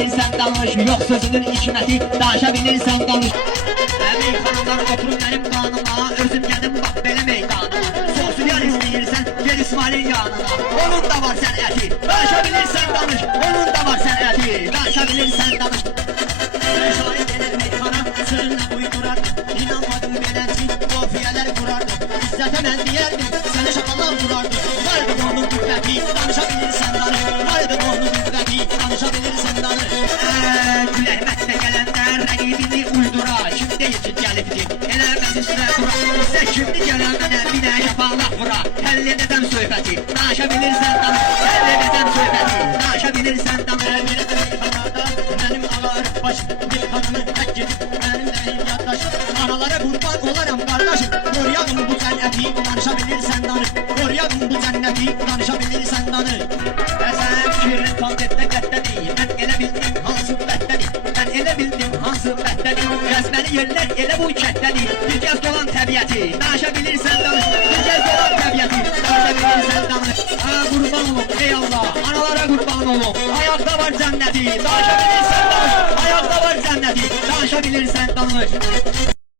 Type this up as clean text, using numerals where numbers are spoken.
bilirsən danış, yox sözünün hikməti, danışa bilirsən danış. Meyxanalar oturur mənim qanıma, özüm gəldim bax belə meydana. Sosial istəyirsən, gel İsmail'in yanına. Onun da var sənəti, danışa bilirsən danış. Onun da var sənəti, danışa bilirsən danış. Şahid edir meyxana, sırrına uydurardı. İnanmadım beləci, qofiyələr qurardı. İzzətə mən deyərdim, səni şapalan vurardı. Vardı onun qüvvəti, danışa bilirsən danış. Vardı onun qüvvəti, danışa bilirsən danış. Güləhmətdə gələnlər rəqibini uydura. Kim deyir ki gəlibdi, eləməz üstə dura. Bizə kimdi gələn mənə, binə yapaqlaq vura. Həll edədəm söhbəti, danışa bilirsən danış. Həll edədəm söhbəti, danışa bilirsən danış. Belə də meyxanada mənim ağarıb başım. Meyxananı tək gedib mənim dəyim yaddaşım. Analara qurban olaram qardaşım. Qoruyalım bu cənnəti, danışa bilirsən danış. Qoruyalım bu cənnəti, danışa bilirsən danış. Sən fikrin kontentdə qəddədir. Mən elə bildim hansı bəddədir. Mən elə bildim hansı bəddədir. Rəsməli yerlər elə bu kətdədir. Bir gəz dolan təbiəti, danışa bilirsən danış. Bir gəz dolan təbiəti, danışa bilirsən danış. Qurban olum ey Allah, analara qurban olum. Ayaqda var cənnəti, danışa bilirsən danış. Ayaqda var cənnəti, danışa bilirsən danış.